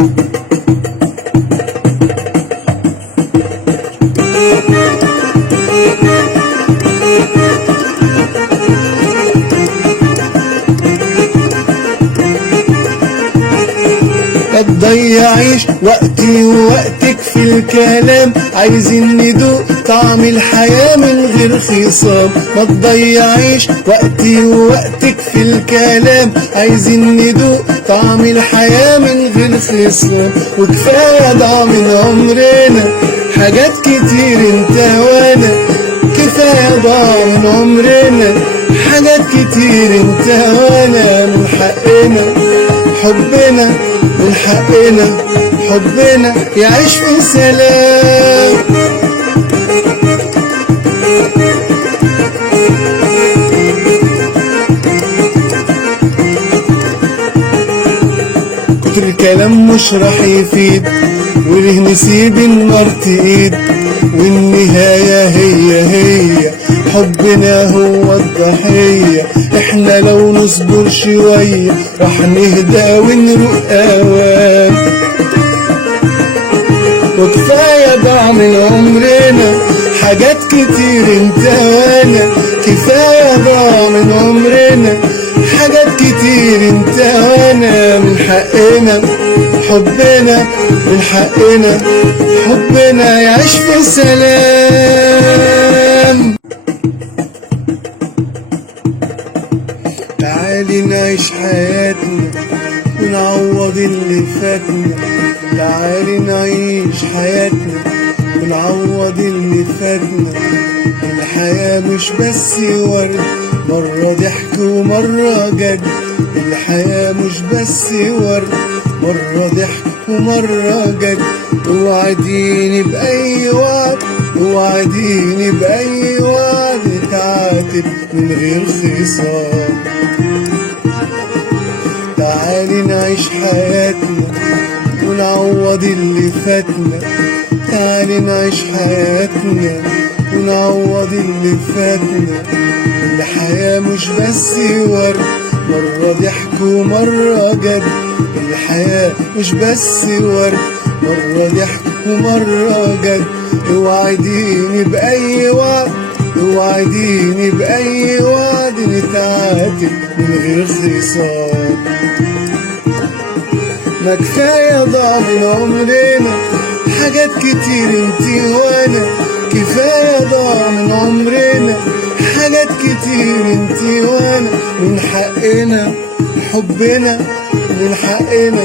ما تضيعيش وقتي ووقتك في الكلام، عايزين ندوق طعم الحياة من غير خصام. ما تضيعيش وقتي ووقتك في الكلام، عايزين ندوق طعم الحياة من غير خصام. وكفاية ضاع من عمرنا حاجات كتير انت وانا، كفاية ضاع من عمرنا حاجات كتير انت وانا. من حقنا حبنا، من حقنا حبنا يعيش في سلام. كتر الكلام مش راح يفيد، وليه نسيب النار تقيد، والنهاية هي حبنا هو الضحية. احنا لو نصبر شوية راح نهدى ونروق اوام. وكفاية ضاع من عمرنا حاجات كتير انت وانا، كفاية ضاع من عمرنا حاجات كتير انت وانا. من حقنا حبنا، من حقنا حبنا يعيش في سلام. تعالي نعيش حياتنا ونعوض اللي فاتنا، تعالي نعيش حياتنا ونعوض اللي فاتنا. الحياة مش بس ورد، مرة ضحك ومرة جد. الحياة مش بس ورد، مرة ضحك ومرة جد. اوعديني بأي وعد، اوعديني بأي وعد تعاتب من غير خصام. تعالي نعيش حياتنا ونعوض اللي فاتنا، تعالي نعيش حياتنا ونعوض اللي فاتنا. الحياة مش بس ورد، مرة ضحك ومرة جد. الحياة مش بس ورد، مرة ضحك ومرة جد. اوعديني بأي وعد، اوعديني بأي وعد نتعاتب من غير خصام. ما كفاية ضاع من عمرنا حاجات كتير انتي وانا، كفاية ضاع من عمرنا حاجات كتير انتي وانا. من حقنا حبنا، من حقنا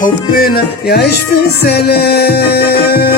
حبنا يعيش في سلام.